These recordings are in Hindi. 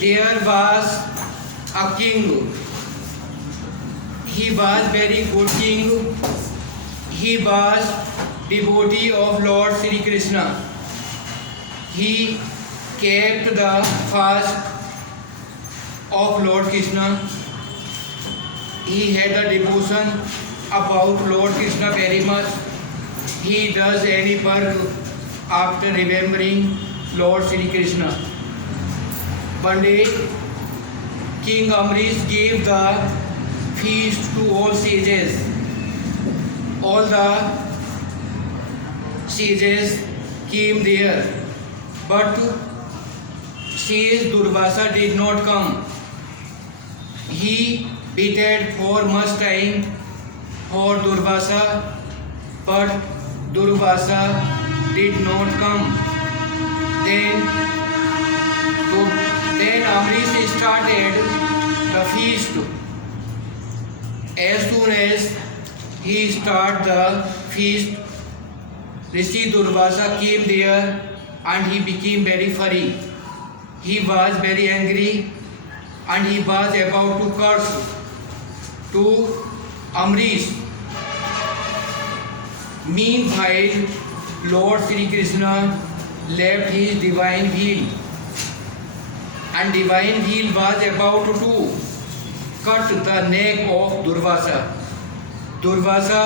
There was a king. He was very good king. He was devotee of Lord Sri Krishna. He kept the fast of Lord Krishna. He had a devotion about Lord Krishna very much. He does any work after remembering Lord Sri Krishna. One day, King Amrish gave the feast to all sages. All the sages came there, but sage Durvasa did not come. He waited for much time for Durvasa, but Durvasa did not come. Then Amrish started the feast. As soon as he started the feast, Rishi Durvasa came there and he became very furry. He was very angry and he was about to curse to Amrish. Meanwhile, Lord Sri Krishna left his divine wheel, and divine wheel was about to cut the neck of Durvasa. Durvasa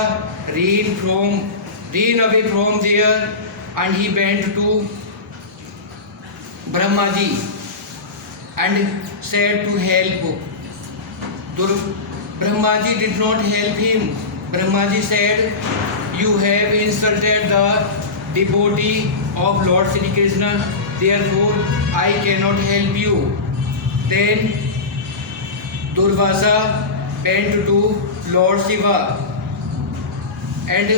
ran away from there and he went to Brahmaji and said to help. Brahmaji did not help him. Brahmaji said, "You have insulted the devotee of Lord Sri Krishna, therefore I cannot help you." Then Durvasa went to Lord Shiva and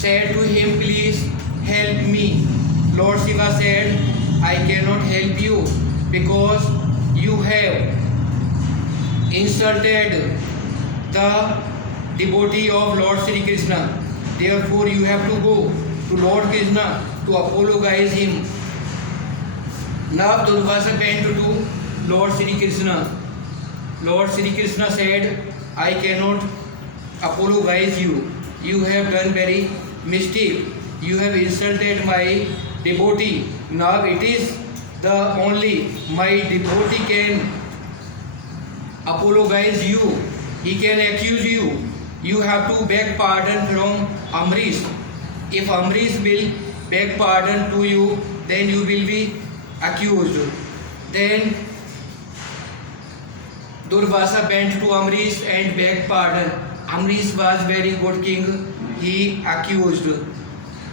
said to him, "Please help me." Lord Shiva said, "I cannot help you because you have insulted the devotee of Lord Sri Krishna. Therefore you have to go to Lord Krishna to apologize him." Now Durvasa went to Lord Sri Krishna. Lord Sri Krishna said, "I cannot apologize you. You have done very mistake. You have insulted my devotee. Now it is the only my devotee can apologize you. He can accuse you. You have to beg pardon from Amrish. If Amrish will beg pardon to you, then you will be accused." Then Durvasa went to Amrish and begged pardon. Amrish was very good king. He accused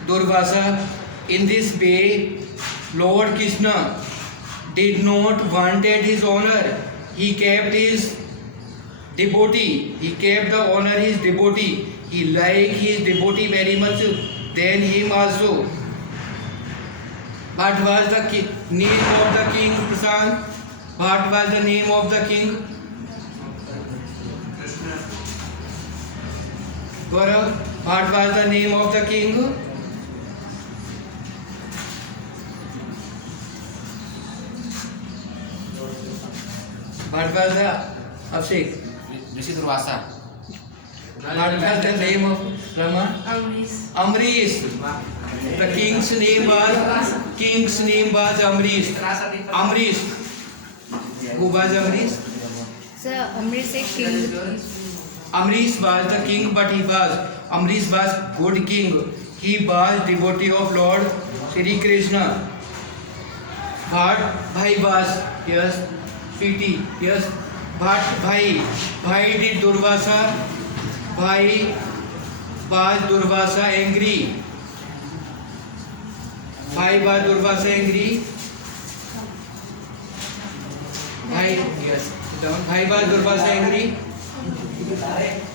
Durvasa. In this way, Lord Krishna did not wanted his honor. He kept his devotee. He kept the honor his devotee. He liked his devotee very much than him also. What was the name of the king, Prashant? What was the name of the king? Gaurav, what was the name of the king? What was the Abhishek? Rishi Durvasa. What was the name of Rama? Amrish. The king's name was Amrish. Amrish. Who was Amrish? Sir, Amrish is king. Amrish was the king, but Amrish was good king. He was devotee of Lord Sri Krishna. Bhat Bhai was, yes, Sweetie, yes. Bhat did Durvasa. Bhai was Durvasa angry. Bhai was Durvasa angry. Bhai, yes. Bhai was Durvasa angry.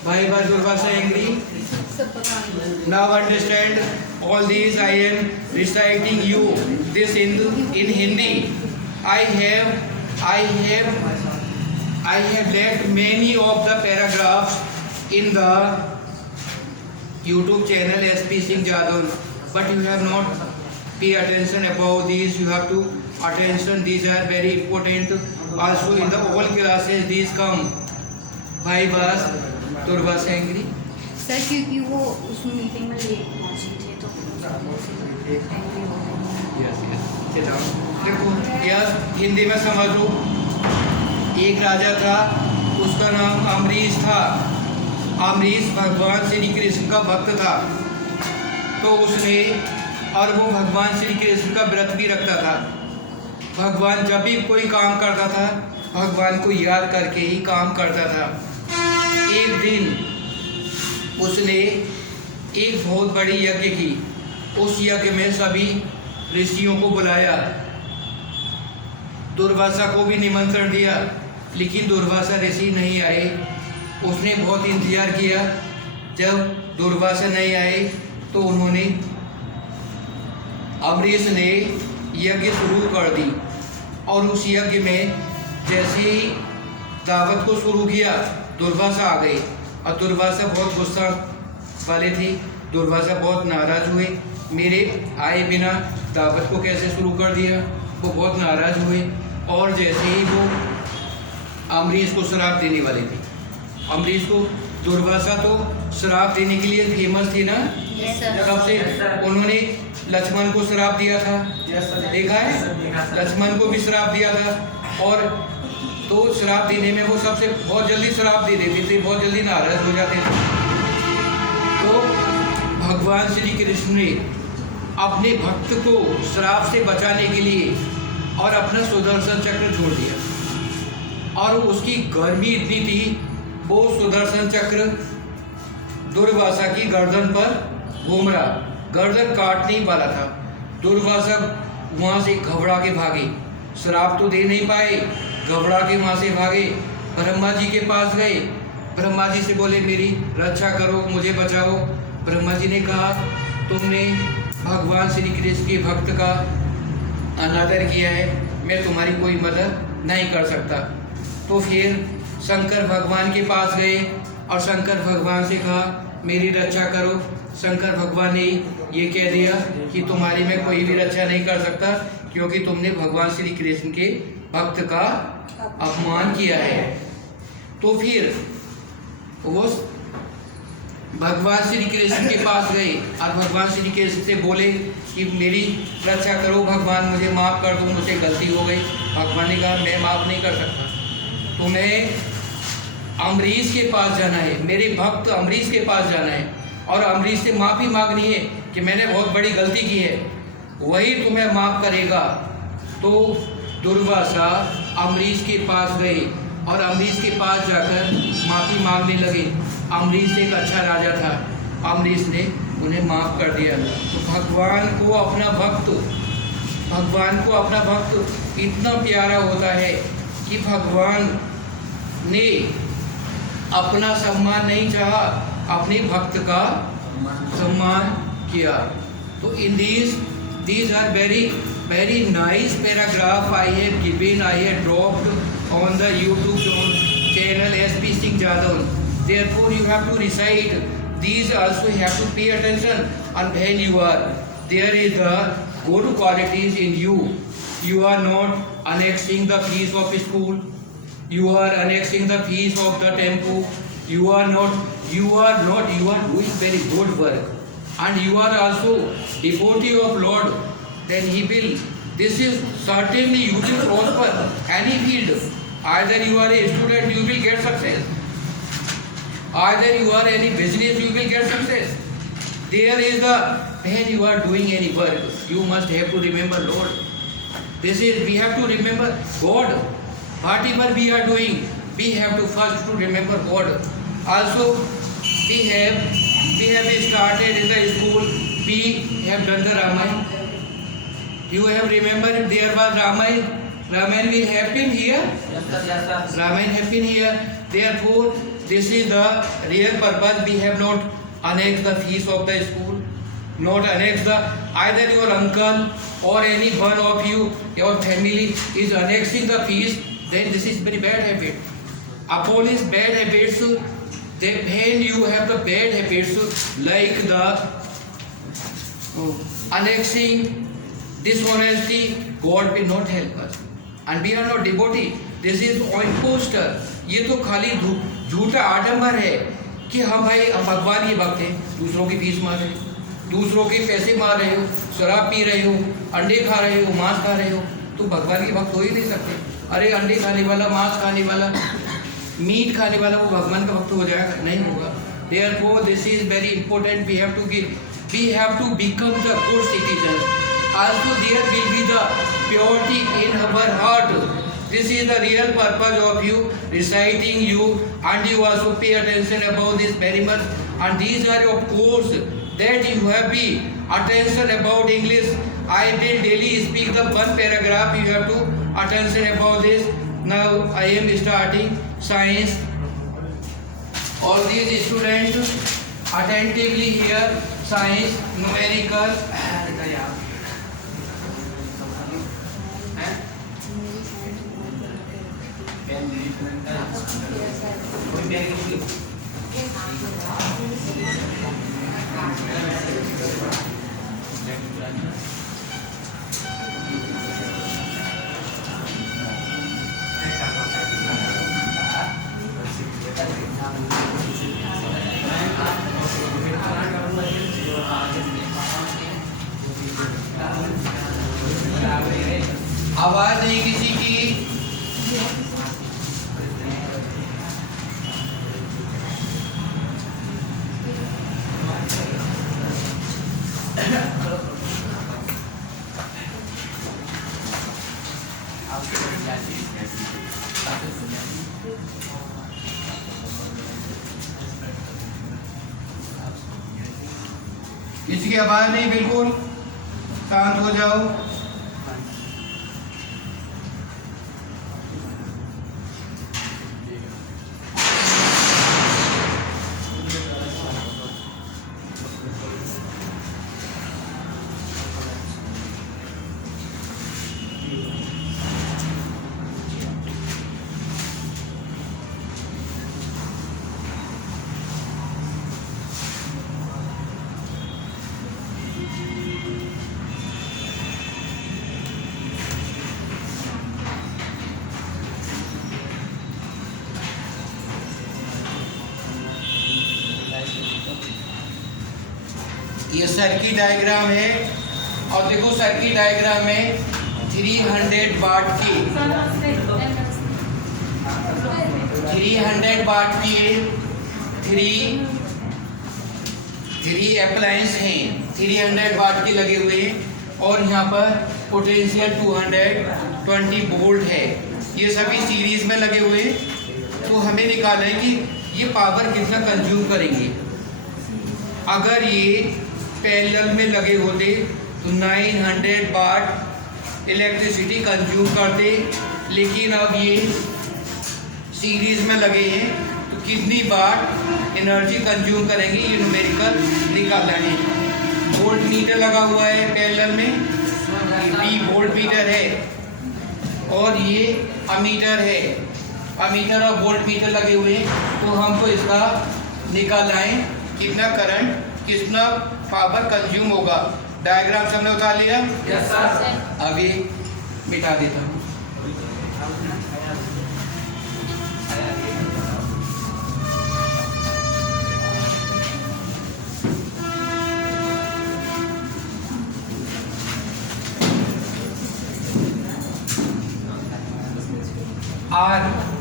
Bhai was Durvasa angry. Now understand all these. I am reciting you this in Hindi. I have left many of the paragraphs in the YouTube channel SP Singh Jadhav, but you have not pay attention about these. You have to attention. These are very important. Also in the all classes these come. Why was Durvasa angry? Sir क्योंकि वो उस मीटिंग में लेट पहुंचे थे तो Yes, yes. Sit down. देखो, yes, हिंदी में समझो। एक राजा था, उसका नाम अमरीश था। अमरीश भगवान श्री कृष्ण का भक्त था। तो उसने और वो भगवान श्री कृष्ण का व्रत भी रखता था। भगवान जब भी कोई काम करता था, भगवान को याद करके ही काम करता था। एक दिन उसने एक बहुत बड़ी यज्ञ की। उस यज्ञ में सभी ऋषियों को बुलाया, दुर्वासा को भी निमंत्रण दिया, लेकिन दुर्वासा ऋषि नहीं आए। उसने बहुत इंतजार किया। जब दुर्वासा नहीं आए तो उन्होंने अमरीश ने यज्ञ शुरू कर दी। और उस यज्ञ में जैसे ही दावत को शुरू किया, दुर्वासा आ गए। और दुर्वासा बहुत गुस्सा वाले थे। दुर्वासा बहुत नाराज हुए, मेरे आए बिना दावत को कैसे शुरू कर दिया। वो बहुत नाराज हुए और जैसे ही वो अमरीश को श्राप देने वाले थे। अमरीश को दुर्वासा तो श्राप देने के लिए फेमस थी ना। सबसे उन्होंने लक्ष्मण को श्राप दिया था, देखा है, लक्ष्मण को भी श्राप दिया था। और तो श्राप देने में वो सबसे बहुत जल्दी श्राप दे देते थे, बहुत जल्दी नाराज हो जाते थे। तो भगवान श्री कृष्ण ने अपने भक्त को श्राप से बचाने के लिए और अपना सुदर्शन चक्र छोड़ दिया। और उसकी गर्मी इतनी थी, वो सुदर्शन चक्र दुर्वासा की गर्दन पर घूम रहा, गर्दन काटने वाला था। दुर्वासा वहाँ से घबरा के भागे, श्राप तो दे नहीं पाए, घबरा के वहाँ से भागे। ब्रह्मा जी के पास गए, ब्रह्मा जी से बोले मेरी रक्षा करो, मुझे बचाओ। ब्रह्मा जी ने कहा तुमने भगवान श्री कृष्ण के भक्त का अनादर किया है, मैं तुम्हारी कोई मदद नहीं कर सकता। तो फिर शंकर भगवान के पास गए और शंकर भगवान से कहा मेरी रक्षा करो। शंकर भगवान ने ये कह दिया कि तुम्हारी मैं कोई भी रक्षा नहीं कर सकता, क्योंकि तुमने भगवान श्री कृष्ण के भक्त का अपमान किया है। तो फिर वो भगवान श्री कृष्ण के पास गए और भगवान श्री कृष्ण से बोले कि मेरी रक्षा करो भगवान, मुझे माफ़ कर दो, मुझसे गलती हो गई। भगवान ने कहा मैं माफ़ नहीं कर सकता, तुम्हें अमरीश के पास जाना है, मेरे भक्त अमरीश के पास जाना है और अमरीश से माफ़ी मांगनी है कि मैंने बहुत बड़ी गलती की है, वही तुम्हें माफ़ करेगा। तो दुर्वासा अमरीश के पास गए और अमरीश के पास जाकर माफ़ी मांगने लगे। अमरीश एक अच्छा राजा था, अमरीश ने उन्हें माफ़ कर दिया। तो भगवान को अपना भक्त इतना प्यारा होता है कि भगवान ने अपना सम्मान नहीं चाहा, अपने भक्त का सम्मान किया। तो इन these are very nice paragraph I have given, I have dropped on the YouTube channel SP Singh Jadhav. Therefore you have to recite these, also you have to pay attention. And when you are, there is the good qualities in you. You are not annexing the fees of school, you are annexing the fees of the temple, you are doing very good work, and you are also devotee of Lord. Then he will, this is certainly you will prosper any field. Either you are a student, you will get success, either you are any business, you will get success. There is the, when you are doing any work, you must have to remember Lord. This is, we have to remember God. Whatever we are doing, we have to first to remember God. Also we have started in the school, we have done the Ramayana. You have remembered there was Ramayana will happen here. Ramayana happen here. Therefore this is the real purpose. We have not annexed the fees of the school, not annexed the, either your uncle or any one of you, your family is annexing the fees, then this is very bad habit. Upon his bad habits, then when you have the bad habits like the annexing dishonesty, God will not help us. And we are not devotee. This is impostor. ये तो खाली झूठा आडंबर है कि हम भाई हम भगवान के भक्त हैं, दूसरों की फीस मार रहे हो, दूसरों के पैसे मार रहे हो, शराब पी रहे हो, अंडे खा रहे हो, मांस खा रहे हो, तो भगवान के भक्त हो ही नहीं सकते। अरे अंडे खाने वाला, मांस खाने वाला, मीट खाने वाला वो भगवान का भक्त हो जाएगा? नहीं होगा। Therefore, this is very important. We have to become the good citizens. Also, there will be the purity in our heart. This is the real purpose of you reciting you, and you also pay attention about this very much. And these are of course that you have be attention about English. I will daily speak the one paragraph. You have to attention about this. Now I am starting science. All these students attentively hear science, numerical. आवाज नहीं किसी की। किसी की आवाज नहीं, बिल्कुल शांत हो जाओ। ये सर्किट डायग्राम है और देखो सर्किट डायग्राम में 300 वाट की 300 वाट की थ्री अप्लायंस हैं, 300 वाट के लगे हुए हैं और यहाँ पर पोटेंशियल 220 वोल्ट है। ये सभी सीरीज में लगे हुए हैं। तो हमें निकालना है कि ये पावर कितना कंज्यूम करेंगे। अगर ये पैरेलल में लगे होते तो 900 वाट इलेक्ट्रिसिटी कंज्यूम करते, लेकिन अब ये सीरीज में लगे हैं तो कितनी वाट एनर्जी कंज्यूम करेंगे ये न्यूमेरिकल निकालना है। वोल्ट मीटर लगा हुआ है पैरेलल में, बी वोल्ट मीटर है और ये अमीटर है। अमीटर और वोल्ट मीटर लगे हुए हैं तो हमको इसका निकालना है कितना करंट, कितना पावर कंज्यूम होगा। डायग्राम सबने उतार लिया? Yes sir. अभी मिटा देता हूँ।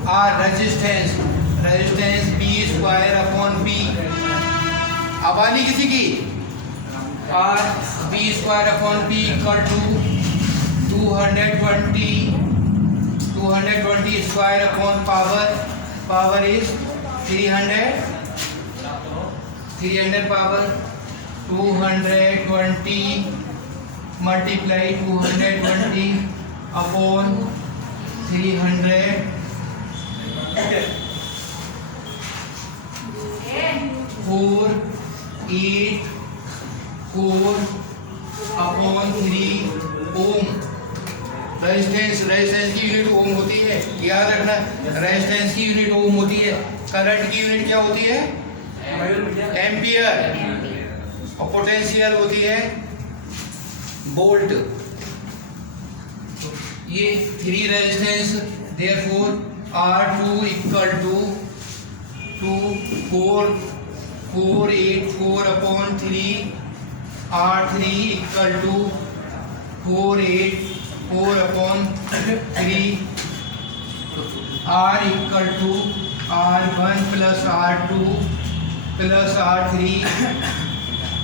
R resistance B²/P। आवाज नहीं किसी की। R B²/P equal to 220 square upon power is 300 power 220 multiply 220 upon 300 484 upon 3 ohm. Resistance की यूनिट ओम होती है, याद रखना। रेजिस्टेंस की यूनिट ओम होती है। करंट की यूनिट क्या होती है? एम्पियर। और पोटेंशियल होती है वोल्ट। ये 3 resistance, therefore R2 equal to 484 upon 3, R3 equal to 484 upon 3, R equal to R1 plus R2 plus R3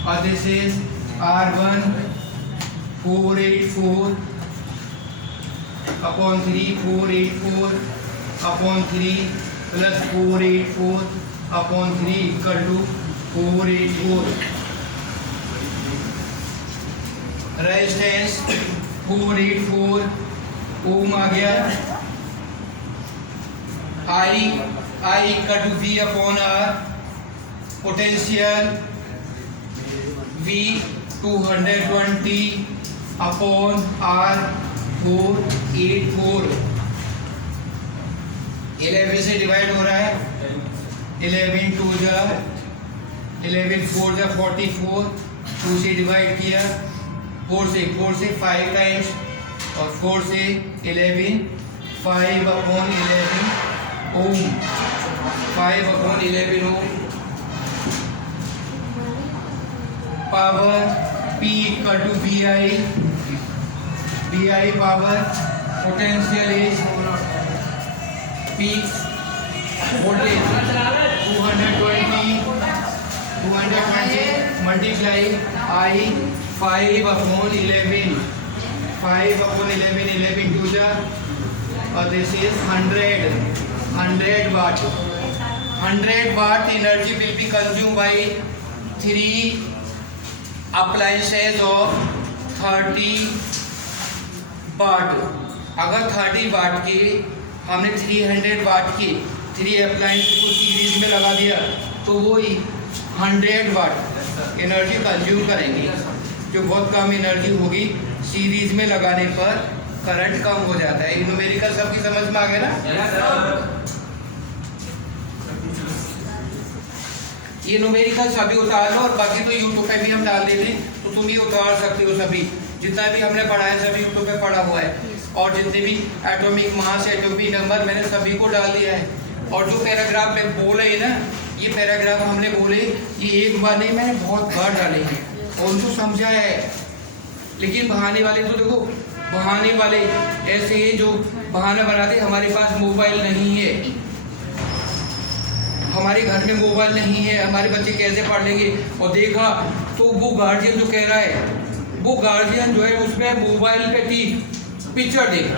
और this is R1 484 upon 3, 484 upon 3 plus 484 upon 3 equal to 484। Resistance 484 ohm आ गया। I equal to V upon R, potential V 220 upon R 484। 11 से डिवाइड हो रहा है, 11 2 जा 11 4 जा 44, 2 से डिवाइड किया, 4 से 5 टाइम्स और 4 से 11, 5 upon 11 ohm, 5 upon 11 ohm. Power P equal to VI power, potential is P, voltage 220 multiply I 5 upon 11, 5 upon 11, 11 2 जा और this is 100 watt. 100 watt energy will be consumed by 3 appliances of 30 watt। अगर 30 वाट के हमने 300 वाट के 3 अप्लायंस को सीरीज में लगा दिया तो वो 100 वाट एनर्जी कंज्यूम करेंगे, जो बहुत कम एनर्जी होगी। सीरीज में लगाने पर करंट कम हो जाता है। न्यूमेरिकल सबकी समझ में आ गया ना? ये न्यूमेरिकल सभी उतार लो और बाकी तो यूट्यूब पे भी हम डाल देते हैं, तो तुम ये उतार सकते हो। सभी जितना भी हमने पढ़ा है सभी यूट्यूब पे पढ़ा हुआ है, और जितने भी एटॉमिक मास, एटॉमिक नंबर मैंने सभी को डाल दिया है। और जो पैराग्राफ में बोले हैं ना, ये पैराग्राफ हमने बोले ये एक बार नहीं, मैंने बहुत बार डाले हैं और उनको समझा है। लेकिन बहाने वाले तो देखो, बहाने वाले ऐसे हैं जो बहाना बनाते, हमारे पास मोबाइल नहीं है, हमारे घर में मोबाइल नहीं है, हमारे बच्चे कैसे पढ़ लेंगे। और देखा तो वो गार्जियन जो कह रहा है, वो गार्जियन जो है उसमें मोबाइल पे पिक्चर देखा।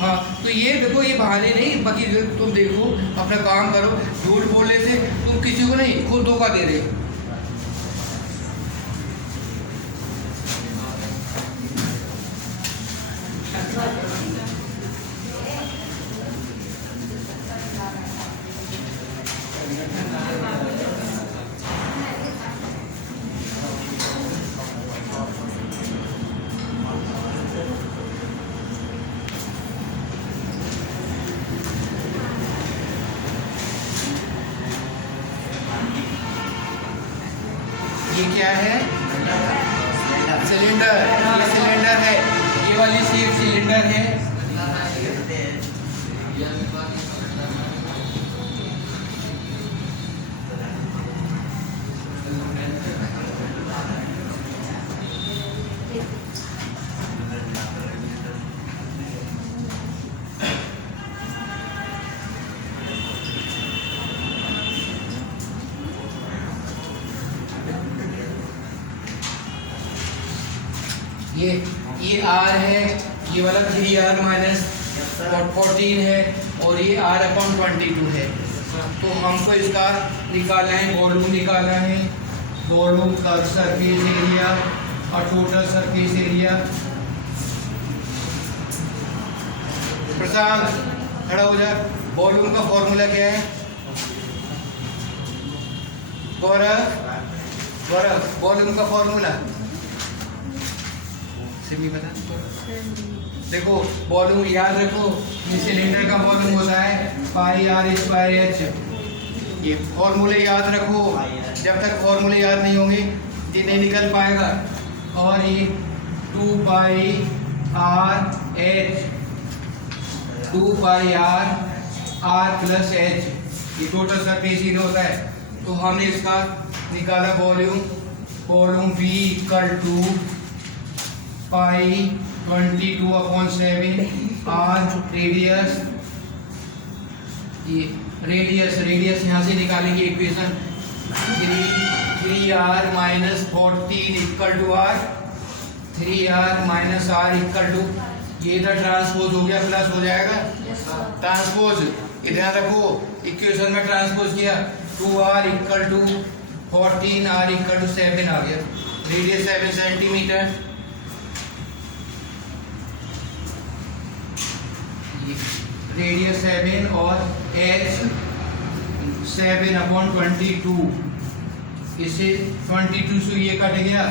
हाँ, तो ये देखो, ये बहाने नहीं, बाकी तुम देखो अपना काम करो। झूठ बोलने से तुम किसी को नहीं, खुद धोखा दे रहे। ये क्या है? सिलेंडर। ये सिलेंडर है, ये वाली शेप सिलेंडर है। ये R है, ये वाला 3R माइनस 14 है, और ये R अपॉन 22 है। तो हमको इसका निकालना है, वॉल्यूम निकालना है। वॉल्यूम का सरफेस एरिया और टोटल सरफेस एरिया। प्रशांत खड़ा हो जा। वॉल्यूम का फॉर्मूला क्या है? गौरव, वॉल्यूम का फॉर्मूला सिमी बता। देखो वॉल्यूम याद रखो, ये सिलेंडर का वॉल्यूम होता है पाई आर स्क्वायर एच। ये फॉर्मूले याद रखो, जब तक फॉर्मूले याद नहीं होंगे ये नहीं निकल पाएगा। और ये 2 pi are h 2 pi are plus h, ये टोटल सरफेस एरिया होता है। तो हमने इसका निकाला volume V equal to pi 22/7 r radius यहाँ से निकालेंगे equation 3r minus 14 equal to are, 3r minus are equal to, ये इधर ट्रांसपोज हो गया प्लस हो जाएगा ट्रांसपोज, इधर रखो इक्वेशन में ट्रांसपोज किया 2r equal to 14 r equal to 7 आ गया, रेडियस 7 सेंटीमीटर, रेडियस 7 और h 7/22, इससे 22 से ये कट गया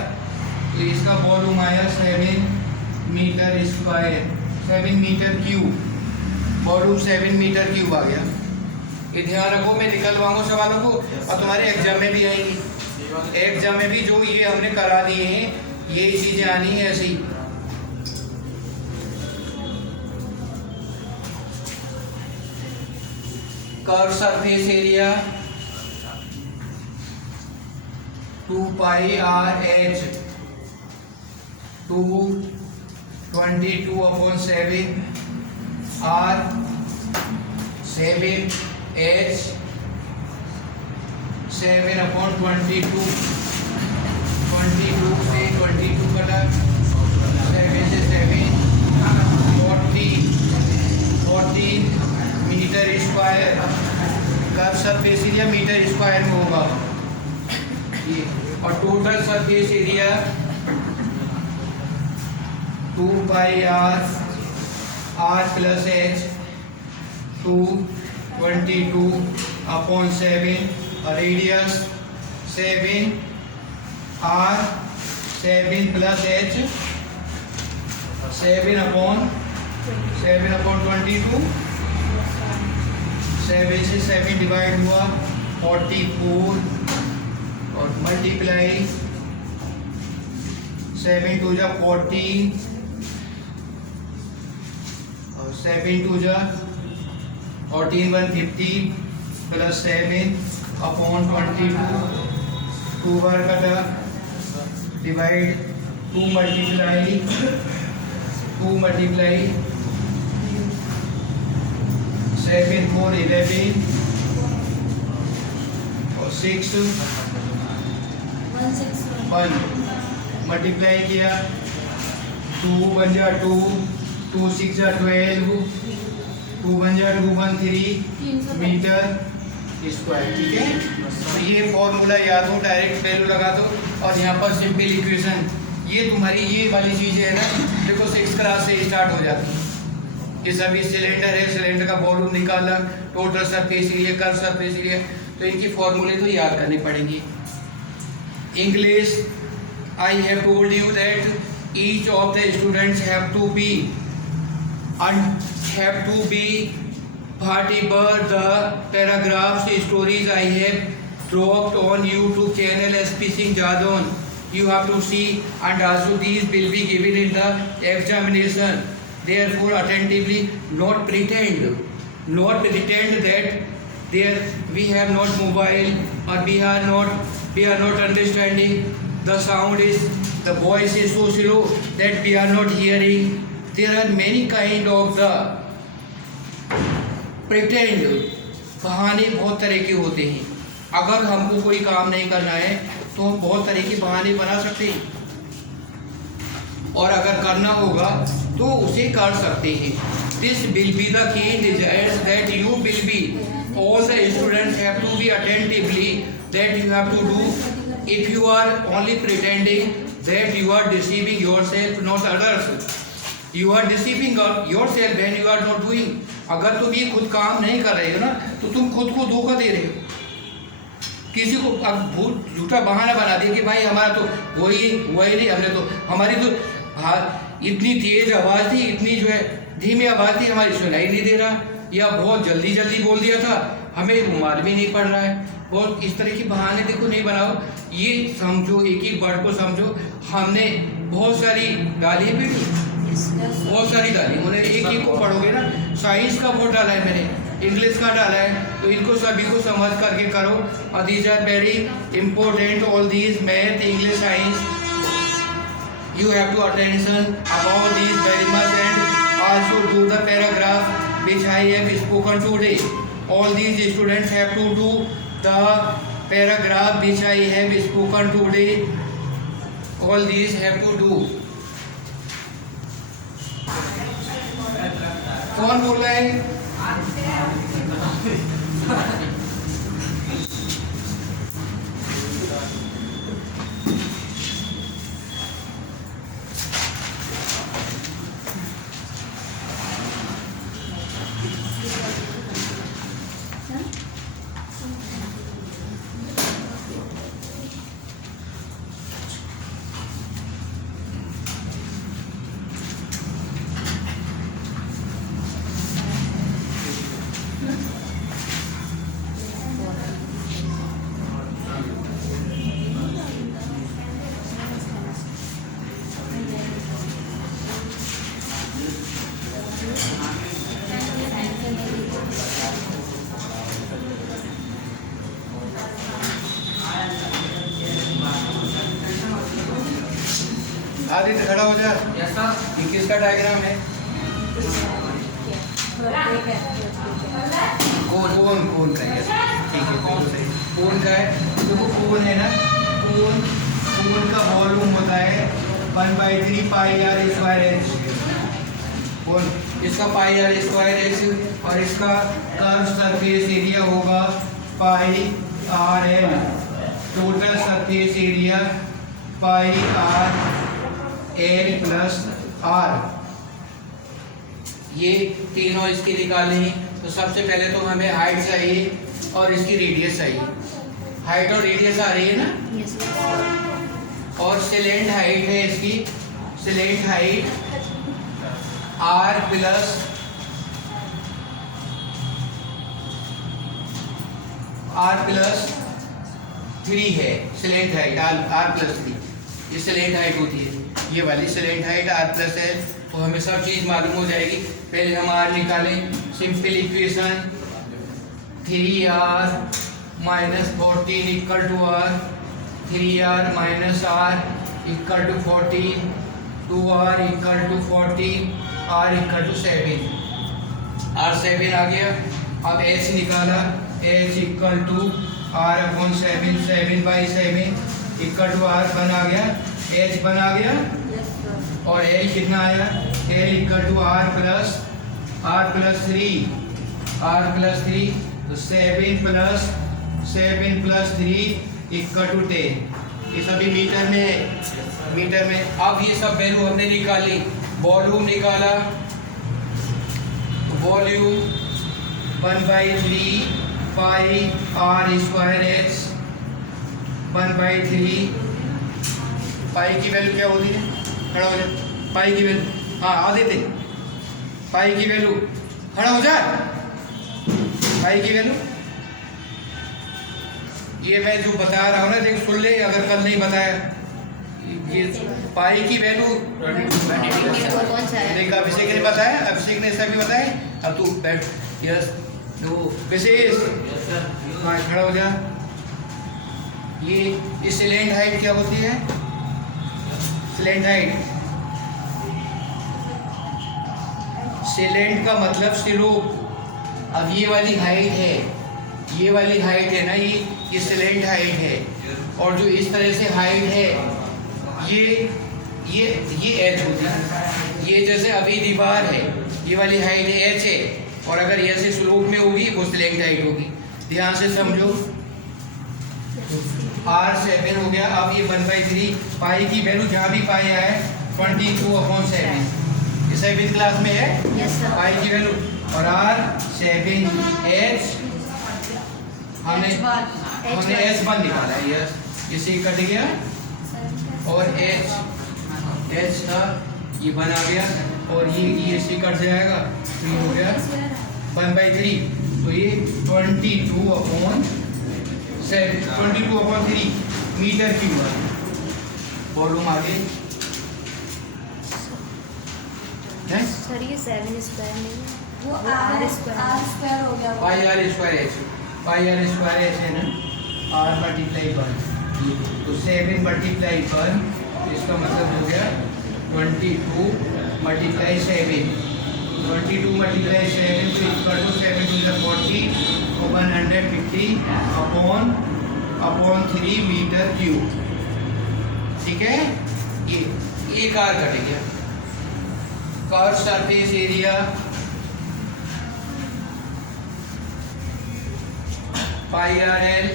तो इसका वॉल्यूम आया 7 metre square, 7 metre cube, volume 7 metre cube आ गया। ये ध्यान रखो, मैं निकलवाऊंगा सवालों को और तुम्हारे एग्जाम में भी आएंगी, एग्जाम में भी जो ये हमने करा दिए हैं ये चीजें आनी है ऐसी। Curve surface area 2 pi are H 22/7 R 7 H 7/22, 22 से 22 कटा, 7 से 7 14 meter square, curve surface area meter square में होगा ये, और total surface area 2 pi are plus H 222/7 और रेडियस 7 r 7 प्लस एच 7/22, 7 से 7 डिवाइड हुआ 44 और मल्टीप्लाई 7 2 जा 14 और 7 2 जा 14 150 प्लस 7/22, 2 बार कटा डिवाइड 2 मल्टीप्लाई 7 4 11 और 6 1 मल्टीप्लाई किया 2 1 जा 2 2 6 जा 12, 2 1 जा 2 1 3 मीटर स्क्वायर। ठीक है, तो ये फॉर्मूला याद हो, डायरेक्ट वैल्यू लगा दो और यहाँ पर सिंपल इक्वेशन, ये तुम्हारी ये वाली चीज़ें है ना, देखो 6th क्लास से स्टार्ट हो जाती है। ये सभी सिलेंडर है, सिलेंडर का वॉल्यूम निकाला, total surface area, curve surface area, तो इनकी फॉर्मूले तो याद करनी पड़ेंगी। English, I have told you that each of the students have to be vertebra the paragraphs stories I have dropped on YouTube channel SP Singh Jadon. You have to see, and also these will be given in the examination. Therefore, attentively, not pretend that there we have not mobile or we are not understanding. The sound is, the voice is so slow that we are not hearing. There are many kind of the pretend, बहाने बहुत तरह के होते हैं। अगर हमको कोई काम नहीं करना है तो हम बहुत तरह के बहाने बना सकते हैं, और अगर करना होगा तो उसे कर सकते हैं। This will be the key desires that you will be, all the students have to be attentively that you have to do. If you are only pretending that you are deceiving yourself, not others. You are deceiving yourself when you are not doing. अगर तुम ये खुद काम नहीं कर रहे हो ना तो तुम खुद को धोखा दे रहे हो। किसी को अब झूठा बहाना बना दे कि भाई हमारा तो वही नहीं, हमने तो हमारी तो इतनी तेज आवाज़ थी, इतनी जो है धीमी आवाज़ थी, हमारी सुनाई नहीं दे रहा, या बहुत जल्दी बोल दिया था, हमें मालूम ही नहीं पड़ रहा है। और इस तरह की बहाने देखो नहीं बनाओ, ये समझो, एक वर्ड को समझो। हमने बहुत सारी गाली भी दी, बहुत सारी डाली उन्होंने, एक एक को पढ़ोगे ना। साइंस का वो डाला है मैंने, इंग्लिश का डाला है, तो इनको सभी को समझ करके करो। और these are very important, all these math, English, science, you have to attention about these very much and also do the paragraph which I have spoken today. All these students have to do the paragraph which I have spoken today. All these have to do. कौन बोल रहा है? आदित्य खड़ा हो जा। ये किसका डायग्राम है? कोन का है। ठीक है, कोन का है। देखो कोन है ना, कोन का वॉल्यूम होता है 1/3 पाई आर स्क्वायर एच। कोन इसका पाई आर स्क्वायर एच और इसका कर्व सरफेस एरिया होगा pi are l. Total surface area pi R L plus r. ये तीनों इसकी निकालें तो सबसे पहले तो हमें हाइट चाहिए और इसकी रेडियस चाहिए। हाइट और रेडियस आ रही है ना? Yes. और सिलेंट हाइट है इसकी, slant height R plus three है। सिलेंट हाइट आर प्लस 3, ये सिलेंट हाइट होती है। ये वाली सिलेंट हाइट आर प्लस है, तो हमें सब चीज़ मालूम हो जाएगी। पहले हम आर निकालें। Simple equation 3r minus 14 equal to are, 3r minus are equal to 14, 2r equal to 14, r equal to 7। r 7 आ गया। अब h निकाला, h equal to r upon 7, 7/7 equal to r बन आ गया, h बन आ गया। और l कितना आया? l equal to r plus 3, तो 7 प्लस 3 इक्वल टू 10। ये सभी मीटर में है, मीटर में। अब ये सब वैल्यू हमने निकाली। वॉल्यूम निकाला, volume 1/3 pi R square H, 1/3 pi की वैल्यू क्या होती है? खड़ा हो जा। पाई की वैल्यू, हाँ आदित्य, पाई की वैल्यू खड़ा हो जा। पाई की वैल्यू ये मैं जो बता रहा हूँ ना, देख सुन ले, अगर कल नहीं बताया। ये पाई की वैल्यू देख, अभिषेक ने बताया, अभिषेक ने ऐसा भी बताया। अब तू बैठ। यस, विशेष, हाँ खड़ा हो जा। ये सिलेंट हाइट क्या होती है? सिलेंट हाइट, सिलेंट का मतलब स्लोप। अब ये वाली हाइट है, ये वाली हाइट है ना, ये सिलेंट हाइट है। और जो इस तरह से हाइट है, ये एच होती है। ये जैसे अभी दीवार है, ये वाली हाइट एच है, और अगर ऐसे स्लोप में होगी वो सिलेंट हाइट होगी। ध्यान से समझो। R7 हो गया। अब ये 1/3 पाई की वैल्यू जहाँ भी पाई है 22/7। ये 7th क्लास में है। Yes, sir. पाई की वैल्यू। और R7H हमने H1 निकाला है। यस, इसे कट गया और H था, ये बना गया। और ये इसे कट जाएगा तो ये हो गया 1/3। तो ये 22/3 मीटर क्यूब है। वॉल्यूम आगे है सर ये 7 स्क्वायर नहीं है, वो वो आर R स्क्वायर स्क्वायर हो गया वो। पाई आर स्क्वायर ऐसे, पाई आर स्क्वायर ऐसे ना, आर मल्टीप्लाई पर, तो 7 मल्टीप्लाई पर, इसका मतलब हो गया 22 मल्टीप्लाई 7, 22 मल्टीप्लाई 7 तो इक्वल टू 7 टू द 40 तो 150 अपॉन 3 मीटर क्यूब। ठीक है, ये एक आर कट गया। Curve surface area pi are L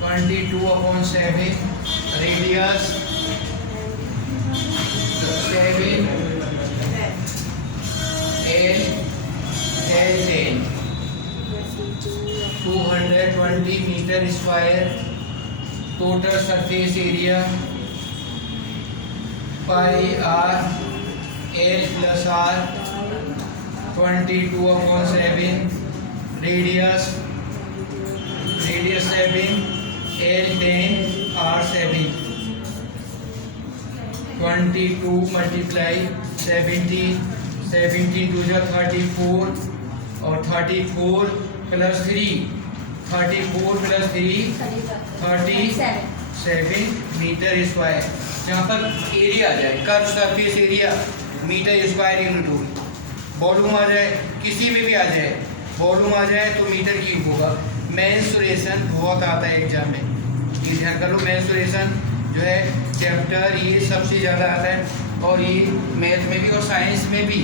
(22 upon 7), radius 7 L 10 220 meter square. Total surface area pi R L plus R 22 upon 7, radius 7 L 10 R 7, 22 multiply 17 टू जा 34 और 34 प्लस 3 37 मीटर स्क्वायर। जहाँ पर एरिया आ जाए, curve surface area meter square unit होगी। वॉल्यूम आ जाए, किसी में भी आ जाए, वॉल्यूम आ जाए तो मीटर क्यूब होगा। मेंसुरेशन बहुत आता है एग्जाम में, ये ध्यान कर लो। मेंसुरेशन जो है चैप्टर ये सबसे ज़्यादा आता है, और ये मैथ में भी और साइंस में भी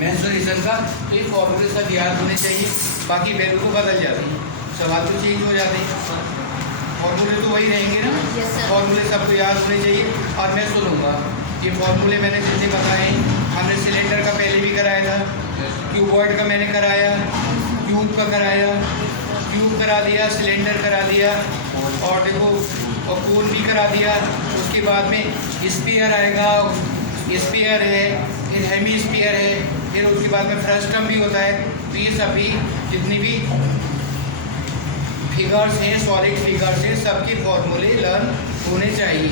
मेंसुरेशन का तो ये फॉर्मूले सब याद होने चाहिए। बाकी वैल्यू तो बदल जाती है, सवाल तो चेंज हो जाते हैं, फॉर्मूले तो वही रहेंगे ना। Yes, sir. फॉर्मूले सबको याद होने चाहिए। और मैं सुनूंगा ये फॉर्मूले मैंने जितने बताए, हमने सिलेंडर का पहले भी कराया था, क्यूबॉइड का मैंने कराया, क्यूब का कराया, क्यूब करा दिया, सिलेंडर करा दिया, और देखो और कोन भी करा दिया। उसके बाद में स्फीयर आएगा, स्फीयर है, फिर हेमी स्फीयर है, फिर उसके बाद में फ्रस्टम भी होता है। तो ये सभी जितनी भी फिगर्स हैं, सॉलिड फिगर्स हैं, सबके फॉर्मूले लर्न होने चाहिए।